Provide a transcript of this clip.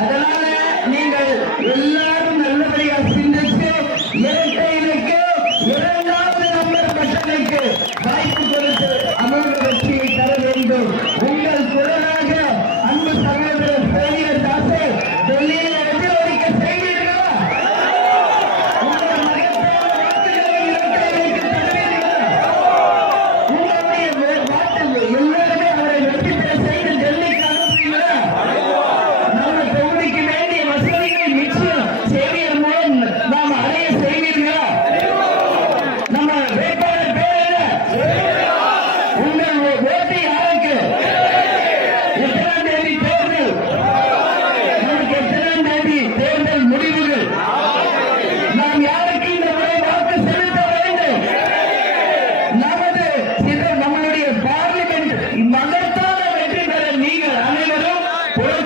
அதனால நீங்கள் எல்லாரும் நல்லபடியாக சிந்திச்சு இரட்டையிலுக்கு 2வது நம்பர் பட்டனுக்கு வாய்ப்பு கொடுத்து அமர்ந்த வெற்றியை தர வேண்டும். உங்கள் குரலாக அன்பு சகோதரர் சேவியர் தாசே டெல்லியில்